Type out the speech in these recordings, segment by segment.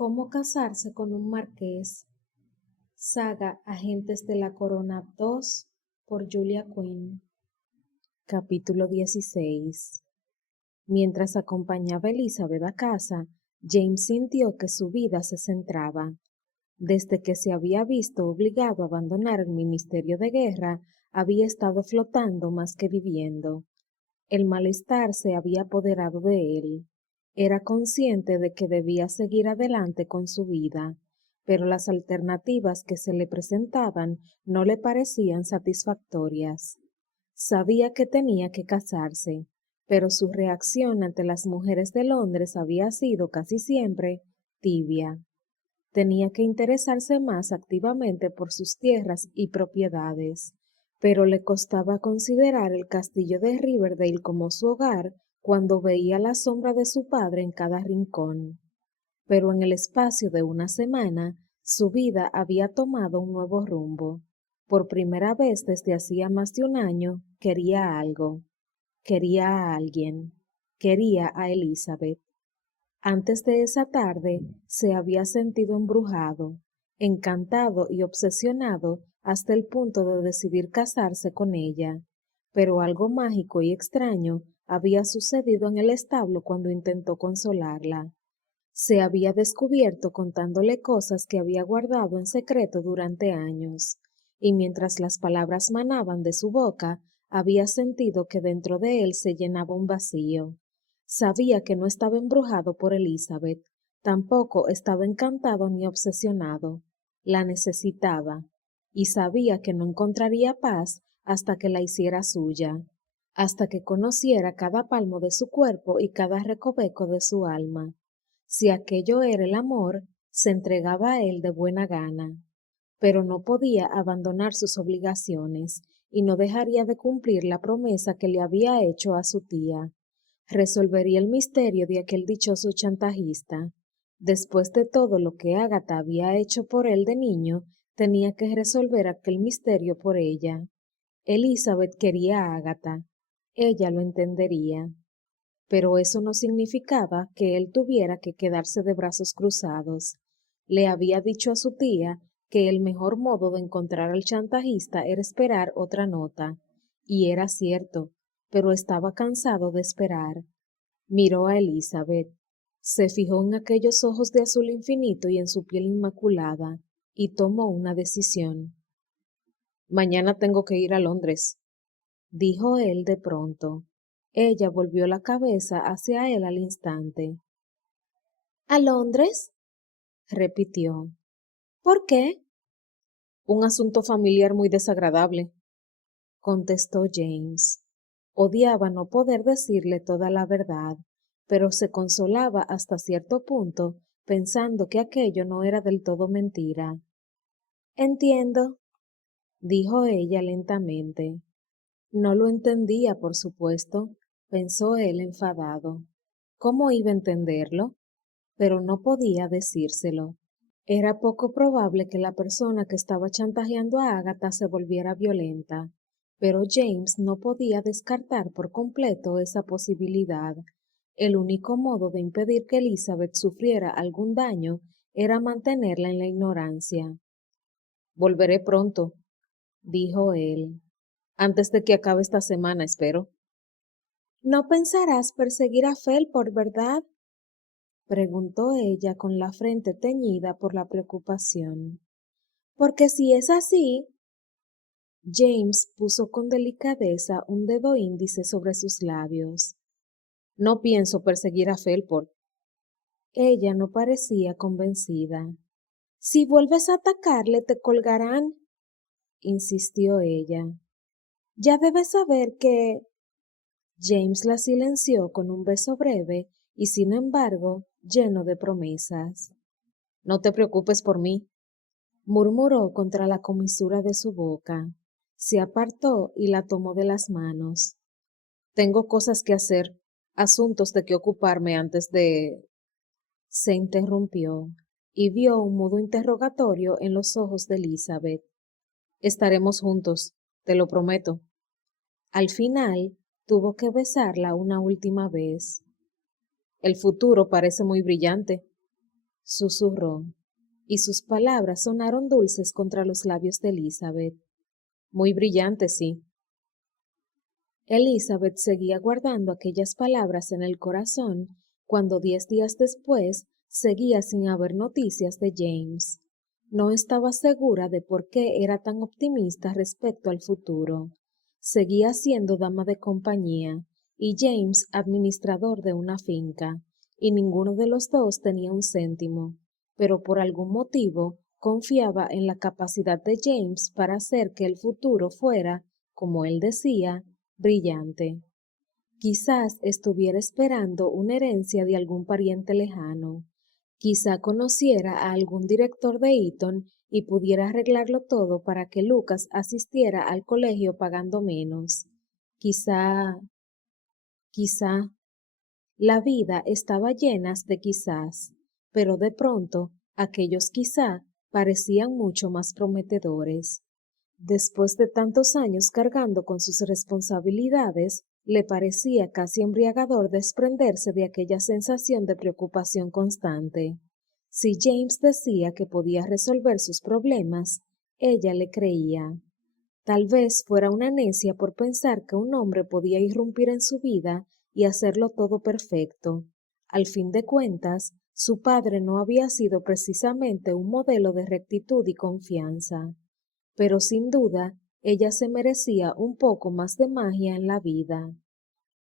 ¿Cómo casarse con un marqués? Saga Agentes de la Corona 2 por Julia Quinn. Capítulo 16. Mientras acompañaba a Elizabeth a casa, James sintió que su vida se centraba. Desde que se había visto obligado a abandonar el Ministerio de Guerra, había estado flotando más que viviendo. El malestar se había apoderado de él. Era consciente de que debía seguir adelante con su vida, pero las alternativas que se le presentaban no le parecían satisfactorias. Sabía que tenía que casarse, pero su reacción ante las mujeres de Londres había sido casi siempre tibia. Tenía que interesarse más activamente por sus tierras y propiedades, pero le costaba considerar el castillo de Riverdale como su hogar cuando veía la sombra de su padre en cada rincón. Pero en el espacio de una semana, su vida había tomado un nuevo rumbo. Por primera vez desde hacía más de un año, quería algo. Quería a alguien. Quería a Elizabeth. Antes de esa tarde se había sentido embrujado, encantado y obsesionado hasta el punto de decidir casarse con ella. Pero algo mágico y extraño había sucedido en el establo cuando intentó consolarla. Se había descubierto contándole cosas que había guardado en secreto durante años, y mientras las palabras manaban de su boca, había sentido que dentro de él se llenaba un vacío. Sabía que no estaba embrujado por Elizabeth, tampoco estaba encantado ni obsesionado. La necesitaba, y sabía que no encontraría paz hasta que la hiciera suya, hasta que conociera cada palmo de su cuerpo y cada recoveco de su alma. Si aquello era el amor, se entregaba a él de buena gana, pero no podía abandonar sus obligaciones y no dejaría de cumplir la promesa que le había hecho a su tía. Resolvería el misterio de aquel dichoso chantajista. Después de todo lo que Agatha había hecho por él de niño, tenía que resolver aquel misterio por ella. Elizabeth quería a Agatha. Ella lo entendería. Pero eso no significaba que él tuviera que quedarse de brazos cruzados. Le había dicho a su tía que el mejor modo de encontrar al chantajista era esperar otra nota, y era cierto, pero estaba cansado de esperar. Miró a Elizabeth, se fijó en aquellos ojos de azul infinito y en su piel inmaculada, y tomó una decisión. Mañana tengo que ir a Londres, dijo él de pronto. Ella volvió la cabeza hacia él al instante. ¿A Londres? Repitió. ¿Por qué? Un asunto familiar muy desagradable, contestó James. Odiaba no poder decirle toda la verdad, pero se consolaba hasta cierto punto pensando que aquello no era del todo mentira. Entiendo, dijo ella lentamente. No lo entendía, por supuesto, pensó él enfadado. ¿Cómo iba a entenderlo? Pero no podía decírselo. Era poco probable que la persona que estaba chantajeando a Agatha se volviera violenta, pero James no podía descartar por completo esa posibilidad. El único modo de impedir que Elizabeth sufriera algún daño era mantenerla en la ignorancia. Volveré pronto, dijo él. Antes de que acabe esta semana, espero. ¿No pensarás perseguir a Felport, verdad? Preguntó ella con la frente teñida por la preocupación. Porque si es así... James puso con delicadeza un dedo índice sobre sus labios. No pienso perseguir a Felport. Ella no parecía convencida. Si vuelves a atacarle, te colgarán, insistió ella. Ya debes saber que... James la silenció con un beso breve y sin embargo lleno de promesas. No te preocupes por mí, murmuró contra la comisura de su boca. Se apartó y la tomó de las manos. Tengo cosas que hacer, asuntos de que ocuparme antes de... Se interrumpió y vio un mudo interrogatorio en los ojos de Elizabeth. Estaremos juntos, te lo prometo. Al final, tuvo que besarla una última vez. El futuro parece muy brillante. susurró, y sus palabras sonaron dulces contra los labios de Elizabeth. Muy brillante, sí. Elizabeth seguía guardando aquellas palabras en el corazón cuando 10 días después seguía sin haber noticias de James. No estaba segura de por qué era tan optimista respecto al futuro. Seguía siendo dama de compañía y James administrador de una finca, y ninguno de los dos tenía un céntimo, pero por algún motivo confiaba en la capacidad de James para hacer que el futuro fuera, como él decía, brillante. Quizás estuviera esperando una herencia de algún pariente lejano. Quizá conociera a algún director de Eton y pudiera arreglarlo todo para que Lucas asistiera al colegio pagando menos. Quizá, la vida estaba llena de quizás, pero de pronto aquellos quizá parecían mucho más prometedores. Después de tantos años cargando con sus responsabilidades, le parecía casi embriagador desprenderse de aquella sensación de preocupación constante. Si James decía que podía resolver sus problemas, ella le creía. Tal vez fuera una necia por pensar que un hombre podía irrumpir en su vida y hacerlo todo perfecto. Al fin de cuentas, su padre no había sido precisamente un modelo de rectitud y confianza. Pero sin duda, ella se merecía un poco más de magia en la vida.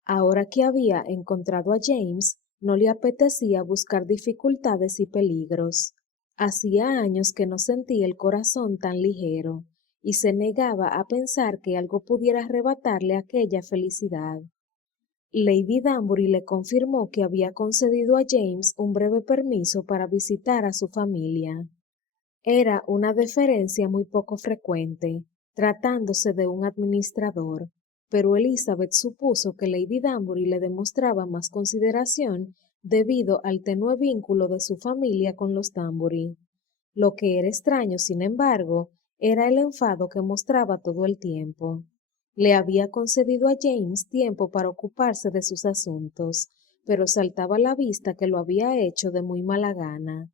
Ahora que había encontrado a James, no le apetecía buscar dificultades y peligros. Hacía años que no sentía el corazón tan ligero, y se negaba a pensar que algo pudiera arrebatarle aquella felicidad. Lady Danbury le confirmó que había concedido a James un breve permiso para visitar a su familia. Era una deferencia muy poco frecuente, tratándose de un administrador, pero Elizabeth supuso que Lady Danbury le demostraba más consideración debido al tenue vínculo de su familia con los Danbury. Lo que era extraño, sin embargo, era el enfado que mostraba todo el tiempo. Le había concedido a James tiempo para ocuparse de sus asuntos, pero saltaba a la vista que lo había hecho de muy mala gana.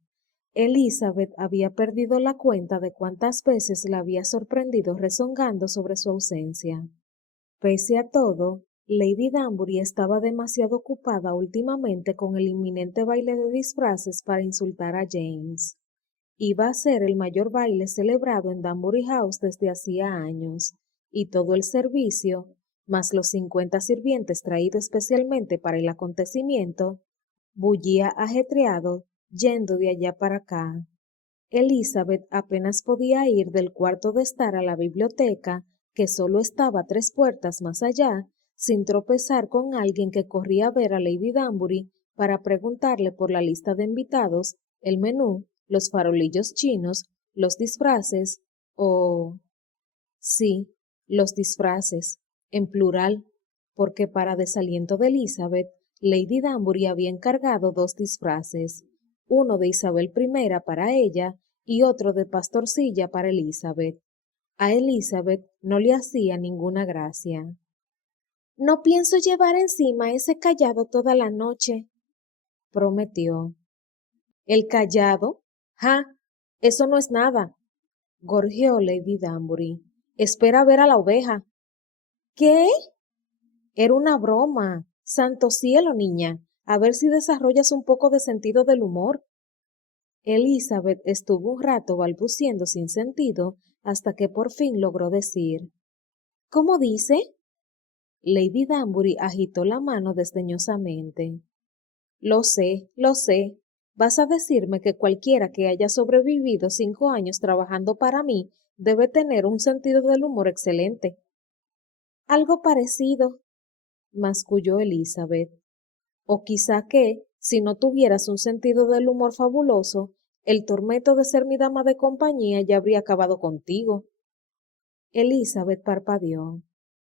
Elizabeth había perdido la cuenta de cuántas veces la había sorprendido rezongando sobre su ausencia. Pese a todo, Lady Danbury estaba demasiado ocupada últimamente con el inminente baile de disfraces para insultar a James. Iba a ser el mayor baile celebrado en Danbury House desde hacía años, y todo el servicio, más los 50 sirvientes traídos especialmente para el acontecimiento, bullía ajetreado yendo de allá para acá. Elizabeth apenas podía ir del cuarto de estar a la biblioteca, que solo estaba 3 puertas más allá, sin tropezar con alguien que corría a ver a Lady Danbury para preguntarle por la lista de invitados, el menú, los farolillos chinos, los disfraces, o... Sí, los disfraces, en plural, porque para desaliento de Elizabeth, Lady Danbury había encargado 2 disfraces, uno de Isabel I para ella y otro de pastorcilla para Elizabeth. A Elizabeth no le hacía ninguna gracia. No pienso llevar encima ese cayado toda la noche, prometió. ¿El cayado? ¡Ja! Eso no es nada, gorjeó Lady Danbury. Espera ver a la oveja. ¿Qué? Era una broma. Santo cielo, niña. A ver si desarrollas un poco de sentido del humor. Elizabeth estuvo un rato balbuciendo sin sentido hasta que por fin logró decir: ¿Cómo dice? Lady Danbury agitó la mano desdeñosamente. Lo sé, lo sé. Vas a decirme que cualquiera que haya sobrevivido 5 años trabajando para mí debe tener un sentido del humor excelente. Algo parecido, masculló Elizabeth. O quizá que, si no tuvieras un sentido del humor fabuloso, el tormento de ser mi dama de compañía ya habría acabado contigo. Elizabeth parpadeó.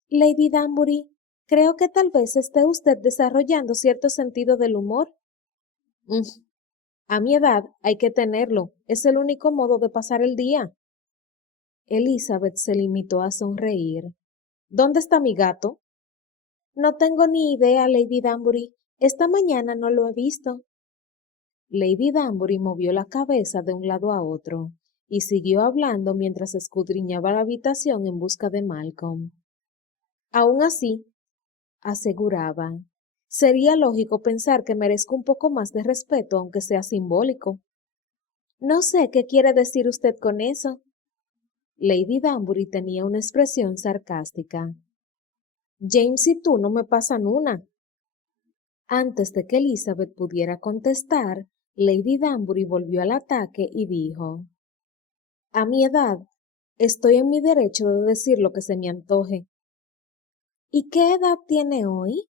Lady Danbury, creo que tal vez esté usted desarrollando cierto sentido del humor. Mm, a mi edad hay que tenerlo. Es el único modo de pasar el día. Elizabeth se limitó a sonreír. ¿Dónde está mi gato? No tengo ni idea, Lady Danbury. Esta mañana no lo he visto. Lady Danbury movió la cabeza de un lado a otro y siguió hablando mientras escudriñaba la habitación en busca de Malcolm. Aún así, aseguraba, sería lógico pensar que merezco un poco más de respeto, aunque sea simbólico. No sé qué quiere decir usted con eso. Lady Danbury tenía una expresión sarcástica. James y tú no me pasan una. Antes de que Elizabeth pudiera contestar, Lady Danbury volvió al ataque y dijo, a mi edad, estoy en mi derecho de decir lo que se me antoje. ¿Y qué edad tiene hoy?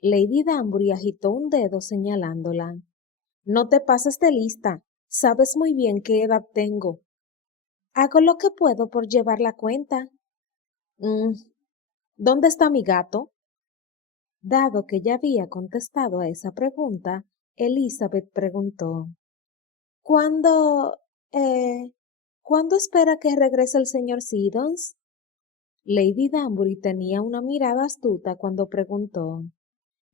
Lady Danbury agitó un dedo señalándola. No te pases de lista. Sabes muy bien qué edad tengo. Hago lo que puedo por llevar la cuenta. ¿Dónde está mi gato? Dado que ya había contestado a esa pregunta, Elizabeth preguntó, ¿Cuándo, eh, ¿cuándo espera que regrese el señor Siddons? Lady Danbury tenía una mirada astuta cuando preguntó,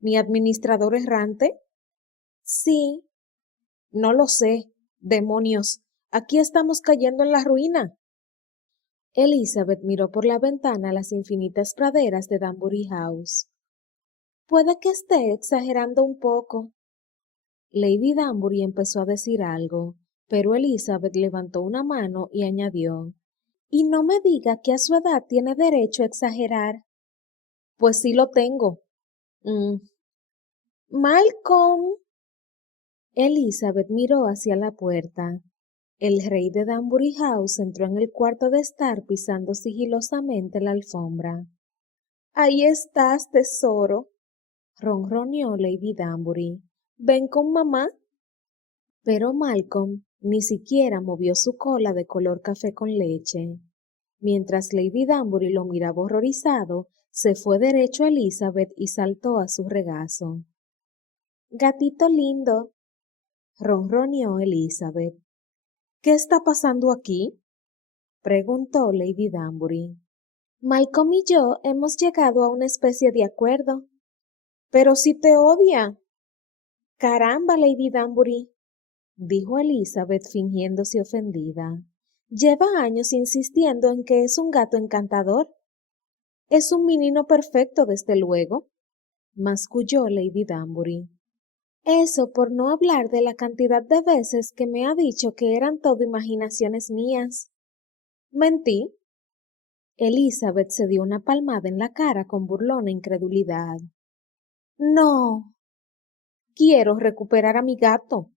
¿mi administrador errante? Sí. No lo sé. Demonios. Aquí estamos cayendo en la ruina. Elizabeth miró por la ventana las infinitas praderas de Danbury House. Puede que esté exagerando un poco. Lady Danbury empezó a decir algo, pero Elizabeth levantó una mano y añadió, y no me diga que a su edad tiene derecho a exagerar. Pues sí lo tengo. Malcolm. Elizabeth miró hacia la puerta. El rey de Danbury House entró en el cuarto de estar pisando sigilosamente la alfombra. Ahí estás, tesoro, ronroneó Lady Danbury. Ven con mamá. Pero Malcolm ni siquiera movió su cola de color café con leche. Mientras Lady Danbury lo miraba horrorizado, se fue derecho a Elizabeth y saltó a su regazo. Gatito lindo, ronroneó Elizabeth. ¿Qué está pasando aquí? Preguntó Lady Danbury. Malcolm y yo hemos llegado a una especie de acuerdo. Pero si te odia. Caramba, Lady Danbury, dijo Elizabeth fingiéndose ofendida. Lleva años insistiendo en que es un gato encantador. Es un menino perfecto, desde luego, masculló Lady Danbury. Eso por no hablar de la cantidad de veces que me ha dicho que eran todo imaginaciones mías. Mentí. Elizabeth se dio una palmada en la cara con burlona incredulidad. No. Quiero recuperar a mi gato.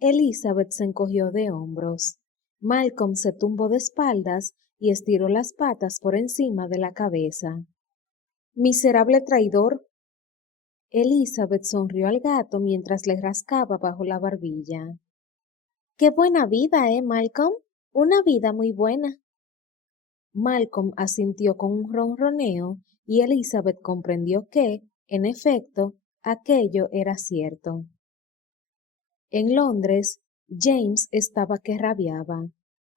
Elizabeth se encogió de hombros. Malcolm se tumbó de espaldas y estiró las patas por encima de la cabeza. Miserable traidor. Elizabeth sonrió al gato mientras le rascaba bajo la barbilla. Qué buena vida, Malcolm? Una vida muy buena. Malcolm asintió con un ronroneo y Elizabeth comprendió que, en efecto, aquello era cierto. En Londres, James estaba que rabiaba.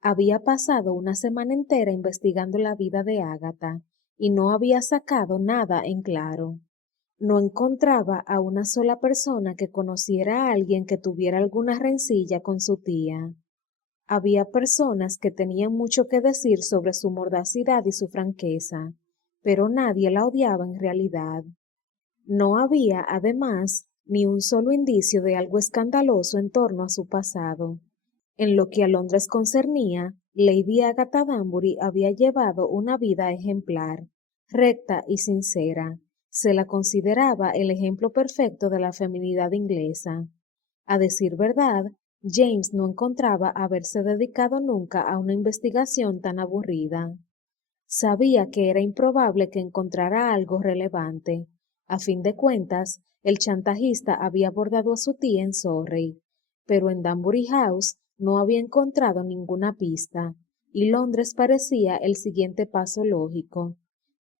Había pasado una semana entera investigando la vida de Agatha y no había sacado nada en claro. No encontraba a una sola persona que conociera a alguien que tuviera alguna rencilla con su tía. Había personas que tenían mucho que decir sobre su mordacidad y su franqueza, pero nadie la odiaba en realidad. No había, además, ni un solo indicio de algo escandaloso en torno a su pasado. En lo que a Londres concernía, Lady Agatha Danbury había llevado una vida ejemplar, recta y sincera. Se la consideraba el ejemplo perfecto de la feminidad inglesa. A decir verdad, James no encontraba haberse dedicado nunca a una investigación tan aburrida. Sabía que era improbable que encontrara algo relevante. A fin de cuentas, el chantajista había abordado a su tía en Surrey, pero en Danbury House no había encontrado ninguna pista, y Londres parecía el siguiente paso lógico.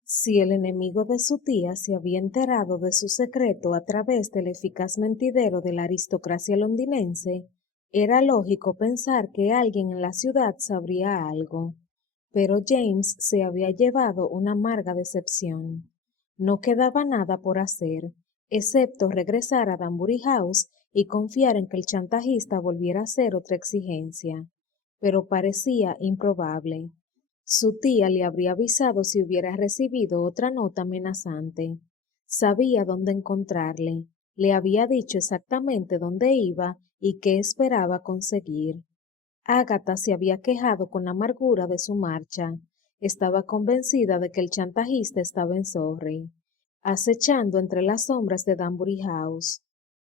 Si el enemigo de su tía se había enterado de su secreto a través del eficaz mentidero de la aristocracia londinense, era lógico pensar que alguien en la ciudad sabría algo. Pero James se había llevado una amarga decepción. No quedaba nada por hacer, excepto regresar a Danbury House y confiar en que el chantajista volviera a hacer otra exigencia, pero parecía improbable. Su tía le habría avisado si hubiera recibido otra nota amenazante. Sabía dónde encontrarle, le había dicho exactamente dónde iba y qué esperaba conseguir. Ágata se había quejado con amargura de su marcha. Estaba convencida de que el chantajista estaba en Surrey, acechando entre las sombras de Danbury House.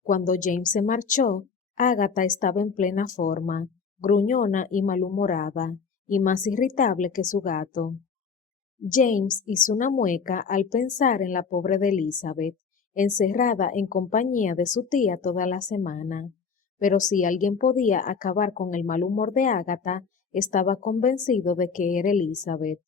Cuando James se marchó, Ágata estaba en plena forma, gruñona y malhumorada, y más irritable que su gato. James hizo una mueca al pensar en la pobre de Elizabeth, encerrada en compañía de su tía toda la semana. Pero si alguien podía acabar con el mal humor de Ágata, estaba convencido de que era Elizabeth.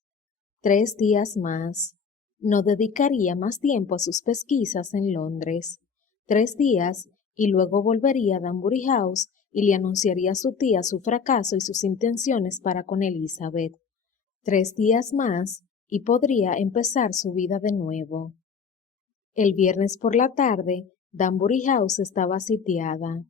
3 días más. No dedicaría más tiempo a sus pesquisas en Londres. 3 días, y luego volvería a Danbury House y le anunciaría a su tía su fracaso y sus intenciones para con Elizabeth. 3 días más, y podría empezar su vida de nuevo. El viernes por la tarde, Danbury House estaba sitiada.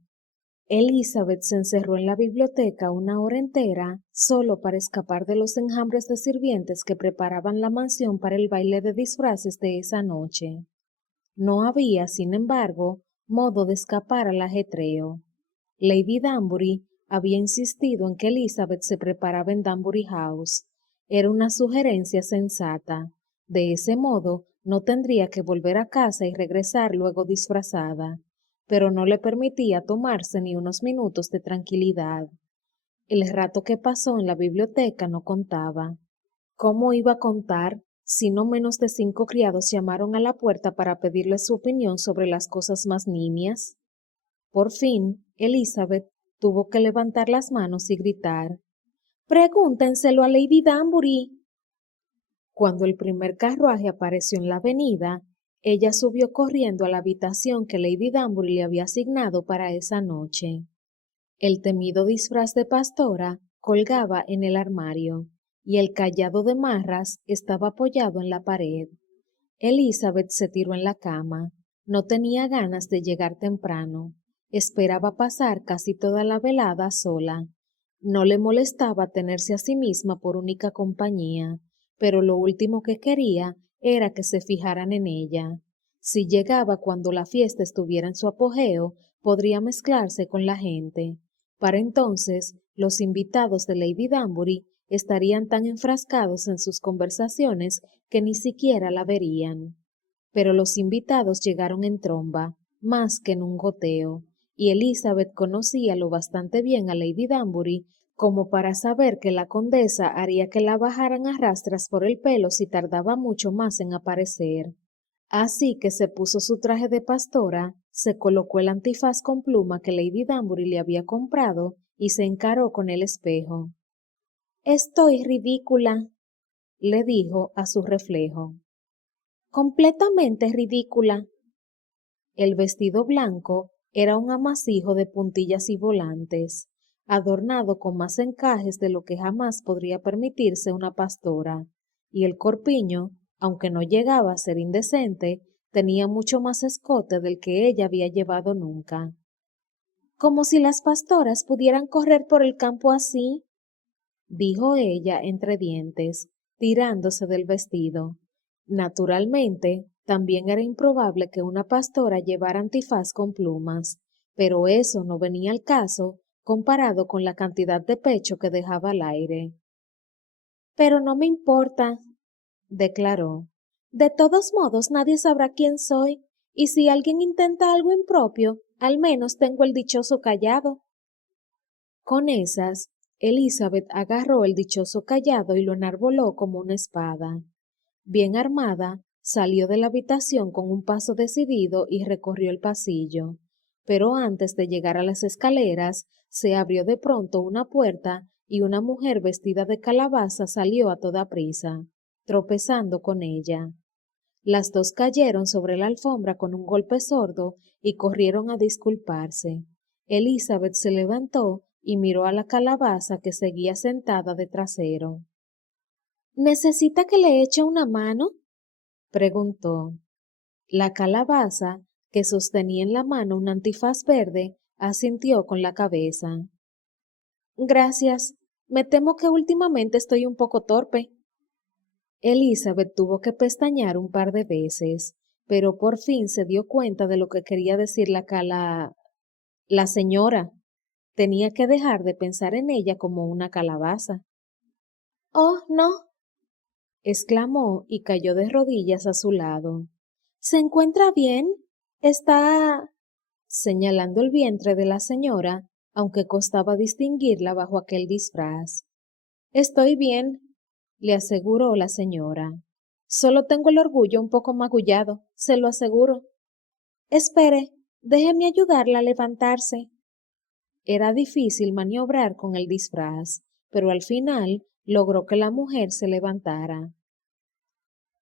Elizabeth se encerró en la biblioteca una hora entera, solo para escapar de los enjambres de sirvientes que preparaban la mansión para el baile de disfraces de esa noche. No había, sin embargo, modo de escapar al ajetreo. Lady Danbury había insistido en que Elizabeth se preparaba en Danbury House. Era una sugerencia sensata. De ese modo, no tendría que volver a casa y regresar luego disfrazada, pero no le permitía tomarse ni unos minutos de tranquilidad. El rato que pasó en la biblioteca no contaba. ¿Cómo iba a contar si no menos de 5 criados llamaron a la puerta para pedirle su opinión sobre las cosas más nimias? Por fin, Elizabeth tuvo que levantar las manos y gritar: «Pregúntenselo a Lady Danbury». Cuando el primer carruaje apareció en la avenida, ella subió corriendo a la habitación que Lady Danbury le había asignado para esa noche. El temido disfraz de pastora colgaba en el armario, y el cayado de marras estaba apoyado en la pared. Elizabeth se tiró en la cama. No tenía ganas de llegar temprano. Esperaba pasar casi toda la velada sola. No le molestaba tenerse a sí misma por única compañía, pero lo último que quería era que se fijaran en ella. Si llegaba cuando la fiesta estuviera en su apogeo, podría mezclarse con la gente. Para entonces, los invitados de Lady Danbury estarían tan enfrascados en sus conversaciones que ni siquiera la verían. Pero los invitados llegaron en tromba, más que en un goteo, y Elizabeth conocía lo bastante bien a Lady Danbury como para saber que la condesa haría que la bajaran a rastras por el pelo si tardaba mucho más en aparecer. Así que se puso su traje de pastora, se colocó el antifaz con pluma que Lady Danbury le había comprado y se encaró con el espejo. «Estoy ridícula», le dijo a su reflejo. «Completamente ridícula». El vestido blanco era un amasijo de puntillas y volantes, adornado con más encajes de lo que jamás podría permitirse una pastora, y el corpiño, aunque no llegaba a ser indecente, tenía mucho más escote del que ella había llevado nunca. «Como si las pastoras pudieran correr por el campo así», dijo ella entre dientes, tirándose del vestido. Naturalmente, también era improbable que una pastora llevara antifaz con plumas, pero eso no venía al caso comparado con la cantidad de pecho que dejaba al aire. «Pero no me importa», declaró. «De todos modos nadie sabrá quién soy, y si alguien intenta algo impropio, al menos tengo el dichoso cayado». Con esas, Elizabeth agarró el dichoso cayado y lo enarboló como una espada. Bien armada, salió de la habitación con un paso decidido y recorrió el pasillo. Pero antes de llegar a las escaleras, se abrió de pronto una puerta y una mujer vestida de calabaza salió a toda prisa, tropezando con ella. Las dos cayeron sobre la alfombra con un golpe sordo y corrieron a disculparse. Elizabeth se levantó y miró a la calabaza que seguía sentada de trasero. «¿Necesita que le eche una mano?», preguntó. La calabaza que sostenía en la mano un antifaz verde, asintió con la cabeza. Gracias. Me temo que últimamente estoy un poco torpe. Elizabeth tuvo que pestañear un par de veces, pero por fin se dio cuenta de lo que quería decir la señora. Tenía que dejar de pensar en ella como una calabaza. Oh, no, exclamó y cayó de rodillas a su lado. ¿Se encuentra bien? Está señalando el vientre de la señora, aunque costaba distinguirla bajo aquel disfraz. Estoy bien, le aseguró la señora. Solo tengo el orgullo un poco magullado, se lo aseguro. Espere, déjeme ayudarla a levantarse. Era difícil maniobrar con el disfraz, pero al final logró que la mujer se levantara.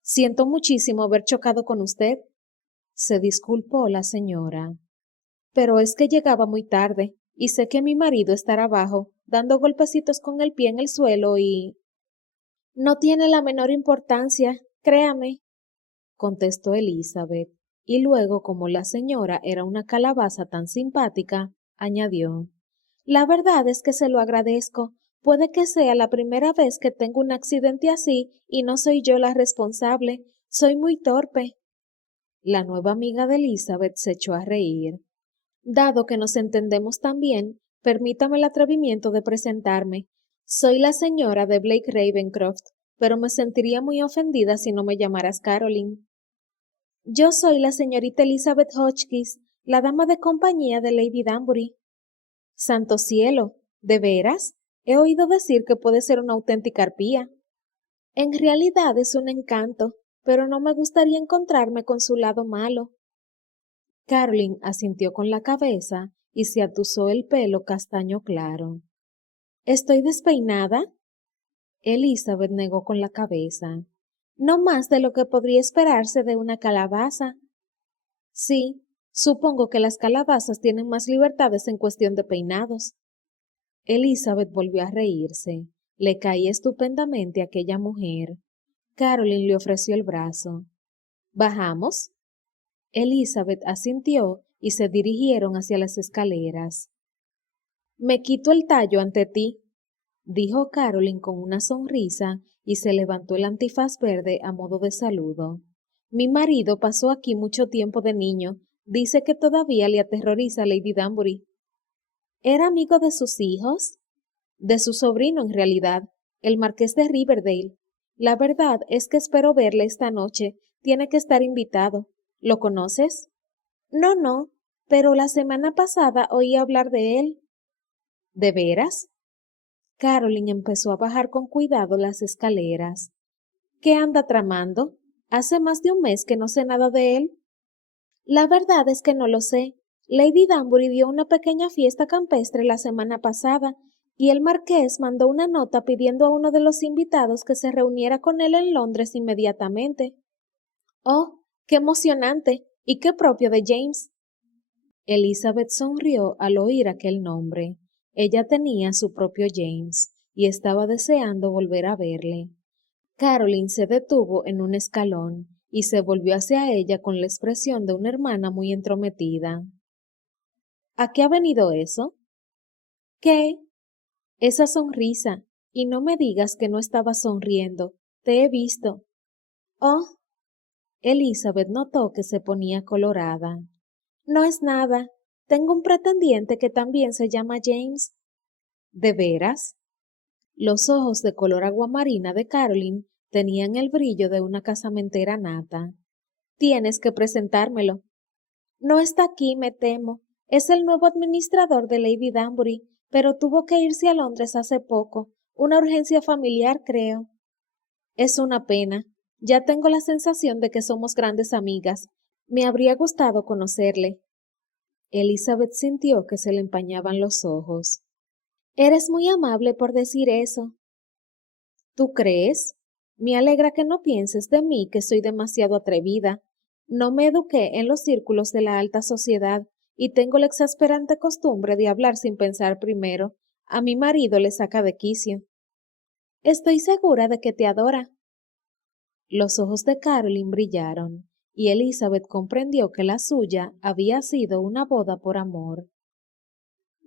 Siento muchísimo haber chocado con usted, se disculpó la señora. Pero es que llegaba muy tarde, y sé que mi marido estará abajo, dando golpecitos con el pie en el suelo y... No tiene la menor importancia, créame, contestó Elizabeth, y luego, como la señora era una calabaza tan simpática, añadió, la verdad es que se lo agradezco. Puede que sea la primera vez que tengo un accidente así y no soy yo la responsable. Soy muy torpe. La nueva amiga de Elizabeth se echó a reír. Dado que nos entendemos tan bien, permítame el atrevimiento de presentarme. Soy la señora de Blake Ravencroft, pero me sentiría muy ofendida si no me llamaras Caroline. Yo soy la señorita Elizabeth Hotchkiss, la dama de compañía de Lady Danbury. Santo cielo, ¿de veras? He oído decir que puede ser una auténtica arpía. En realidad es un encanto, pero no me gustaría encontrarme con su lado malo. Caroline asintió con la cabeza y se atusó el pelo castaño claro. ¿Estoy despeinada? Elizabeth negó con la cabeza. No más de lo que podría esperarse de una calabaza. Sí, supongo que las calabazas tienen más libertades en cuestión de peinados. Elizabeth volvió a reírse. Le caía estupendamente aquella mujer. Caroline le ofreció el brazo. ¿Bajamos? Elizabeth asintió y se dirigieron hacia las escaleras. Me quito el tallo ante ti, dijo Caroline con una sonrisa y se levantó el antifaz verde a modo de saludo. Mi marido pasó aquí mucho tiempo de niño. Dice que todavía le aterroriza a Lady Danbury. ¿Era amigo de sus hijos? De su sobrino, en realidad, el marqués de Riverdale. La verdad es que espero verle esta noche. Tiene que estar invitado. ¿Lo conoces? No, pero la semana pasada oí hablar de él. ¿De veras? Caroline empezó a bajar con cuidado las escaleras. ¿Qué anda tramando? Hace más de un mes que no sé nada de él. La verdad es que no lo sé. Lady Danbury dio una pequeña fiesta campestre la semana pasada y el marqués mandó una nota pidiendo a uno de los invitados que se reuniera con él en Londres inmediatamente. Oh, qué emocionante y qué propio de James. Elizabeth sonrió al oír aquel nombre. Ella tenía su propio James y estaba deseando volver a verle. Caroline se detuvo en un escalón y se volvió hacia ella con la expresión de una hermana muy entrometida. ¿A qué ha venido eso? ¿Qué? Esa sonrisa. Y no me digas que no estabas sonriendo. Te he visto. Oh. Elizabeth notó que se ponía colorada. No es nada. Tengo un pretendiente que también se llama James. ¿De veras? Los ojos de color aguamarina de Caroline tenían el brillo de una casamentera nata. Tienes que presentármelo. No está aquí, me temo. Es el nuevo administrador de Lady Danbury, pero tuvo que irse a Londres hace poco. Una urgencia familiar, creo. Es una pena. Ya tengo la sensación de que somos grandes amigas. Me habría gustado conocerle. Elizabeth sintió que se le empañaban los ojos. Eres muy amable por decir eso. ¿Tú crees? Me alegra que no pienses de mí que soy demasiado atrevida. No me eduqué en los círculos de la alta sociedad y tengo la exasperante costumbre de hablar sin pensar primero. A mi marido le saca de quicio. Estoy segura de que te adora. Los ojos de Caroline brillaron, y Elizabeth comprendió que la suya había sido una boda por amor.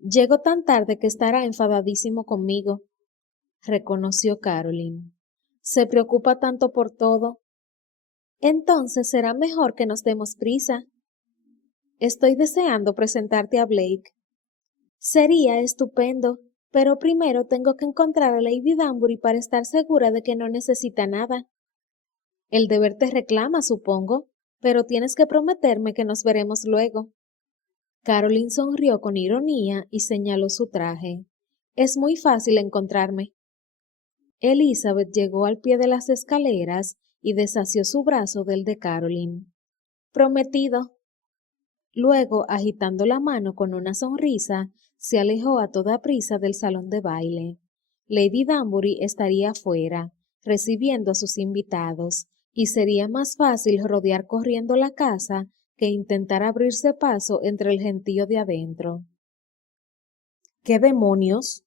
«Llego tan tarde que estará enfadadísimo conmigo», reconoció Caroline. «Se preocupa tanto por todo». «Entonces será mejor que nos demos prisa. Estoy deseando presentarte a Blake». «Sería estupendo, pero primero tengo que encontrar a Lady Danbury para estar segura de que no necesita nada». «El deber te reclama, supongo, pero tienes que prometerme que nos veremos luego». Caroline sonrió con ironía y señaló su traje. «Es muy fácil encontrarme». Elizabeth llegó al pie de las escaleras y desasió su brazo del de Caroline. «Prometido». Luego, agitando la mano con una sonrisa, se alejó a toda prisa del salón de baile. Lady Danbury estaría afuera, recibiendo a sus invitados, y sería más fácil rodear corriendo la casa que intentar abrirse paso entre el gentío de adentro. «¿Qué demonios?».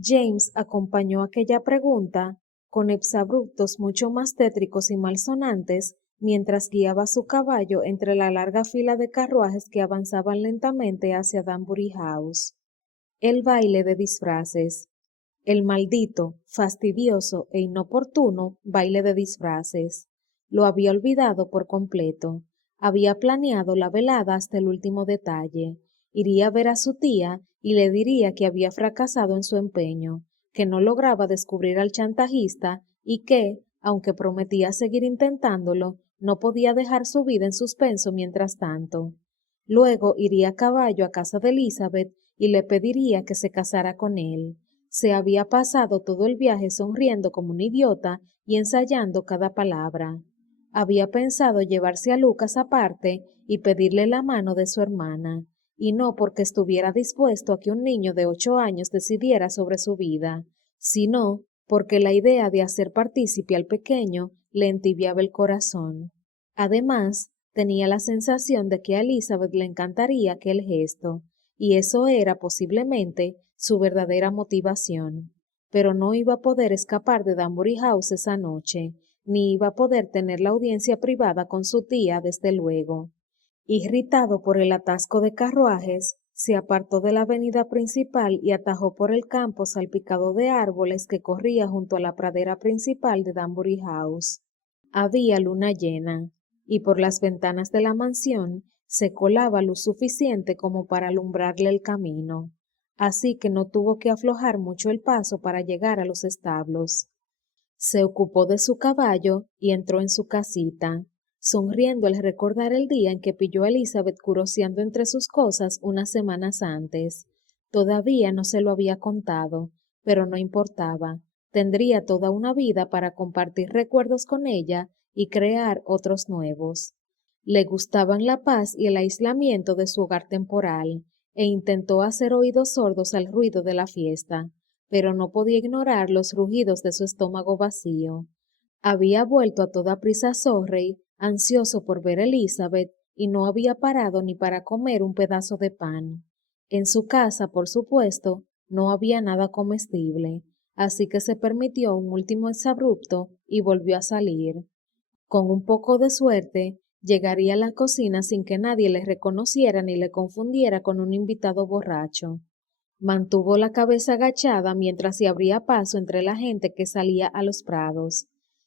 James acompañó aquella pregunta con exabruptos mucho más tétricos y malsonantes mientras guiaba su caballo entre la larga fila de carruajes que avanzaban lentamente hacia Danbury House. El baile de disfraces. El maldito, fastidioso e inoportuno baile de disfraces. Lo había olvidado por completo. Había planeado la velada hasta el último detalle. Iría a ver a su tía y le diría que había fracasado en su empeño, que no lograba descubrir al chantajista y que, aunque prometía seguir intentándolo, no podía dejar su vida en suspenso mientras tanto. Luego iría a caballo a casa de Elizabeth y le pediría que se casara con él. Se había pasado todo el viaje sonriendo como un idiota y ensayando cada palabra. Había pensado llevarse a Lucas aparte y pedirle la mano de su hermana, y no porque estuviera dispuesto a que un niño de 8 años decidiera sobre su vida, sino porque la idea de hacer partícipe al pequeño le entibiaba el corazón. Además, tenía la sensación de que a Elizabeth le encantaría aquel gesto, y eso era posiblemente su verdadera motivación. Pero no iba a poder escapar de Danbury House esa noche, ni iba a poder tener la audiencia privada con su tía, desde luego. Irritado por el atasco de carruajes, se apartó de la avenida principal y atajó por el campo salpicado de árboles que corría junto a la pradera principal de Danbury House. Había luna llena, y por las ventanas de la mansión se colaba luz suficiente como para alumbrarle el camino, así que no tuvo que aflojar mucho el paso para llegar a los establos. Se ocupó de su caballo y entró en su casita, sonriendo al recordar el día en que pilló a Elizabeth curoseando entre sus cosas unas semanas antes. Todavía no se lo había contado, pero no importaba. Tendría toda una vida para compartir recuerdos con ella y crear otros nuevos. Le gustaban la paz y el aislamiento de su hogar temporal, e intentó hacer oídos sordos al ruido de la fiesta, pero no podía ignorar los rugidos de su estómago vacío. Había vuelto a toda prisa a Surrey, ansioso por ver a Elizabeth, y no había parado ni para comer un pedazo de pan. En su casa, por supuesto, no había nada comestible, así que se permitió un último exabrupto y volvió a salir. Con un poco de suerte, llegaría a la cocina sin que nadie le reconociera ni le confundiera con un invitado borracho. Mantuvo la cabeza agachada mientras se abría paso entre la gente que salía a los prados.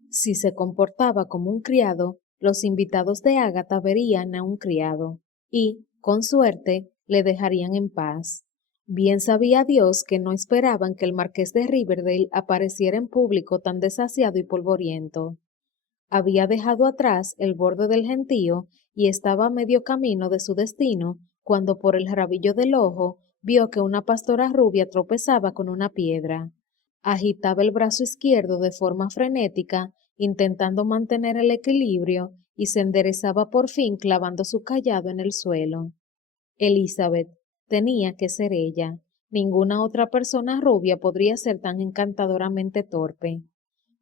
Si se comportaba como un criado, los invitados de Ágata verían a un criado, y, con suerte, le dejarían en paz. Bien sabía Dios que no esperaban que el marqués de Riverdale apareciera en público tan desasiado y polvoriento. Había dejado atrás el borde del gentío y estaba a medio camino de su destino cuando por el rabillo del ojo vio que una pastora rubia tropezaba con una piedra. Agitaba el brazo izquierdo de forma frenética, intentando mantener el equilibrio, y se enderezaba por fin clavando su cayado en el suelo. Elizabeth tenía que ser ella. Ninguna otra persona rubia podría ser tan encantadoramente torpe.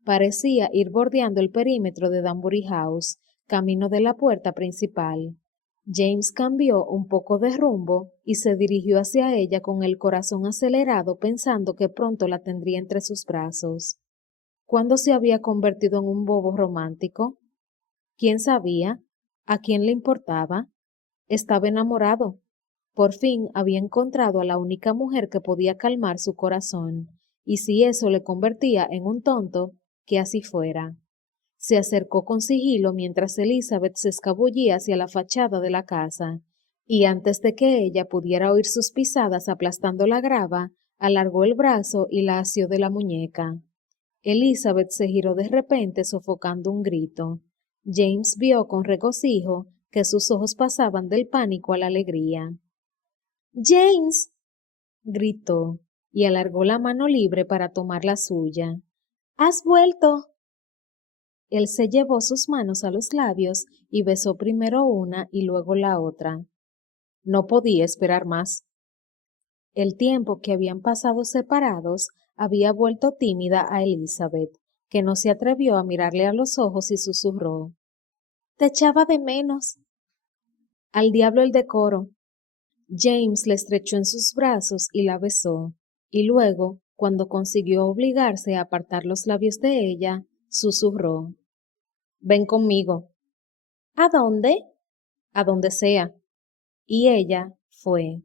Parecía ir bordeando el perímetro de Danbury House, camino de la puerta principal. James cambió un poco de rumbo y se dirigió hacia ella con el corazón acelerado, pensando que pronto la tendría entre sus brazos. ¿Cuándo se había convertido en un bobo romántico? ¿Quién sabía? ¿A quién le importaba? Estaba enamorado. Por fin había encontrado a la única mujer que podía calmar su corazón, y si eso le convertía en un tonto, que así fuera. Se acercó con sigilo mientras Elizabeth se escabullía hacia la fachada de la casa, y antes de que ella pudiera oír sus pisadas aplastando la grava, alargó el brazo y la asió de la muñeca. Elizabeth se giró de repente sofocando un grito. James vio con regocijo que sus ojos pasaban del pánico a la alegría. James, gritó, y alargó la mano libre para tomar la suya. ¡Has vuelto! Él se llevó sus manos a los labios y besó primero una y luego la otra. No podía esperar más. El tiempo que habían pasado separados había vuelto tímida a Elizabeth, que no se atrevió a mirarle a los ojos y susurró. Te echaba de menos. Al diablo el decoro. James la estrechó en sus brazos y la besó, y luego, cuando consiguió obligarse a apartar los labios de ella, susurró. Ven conmigo. ¿A dónde? A donde sea. Y ella fue.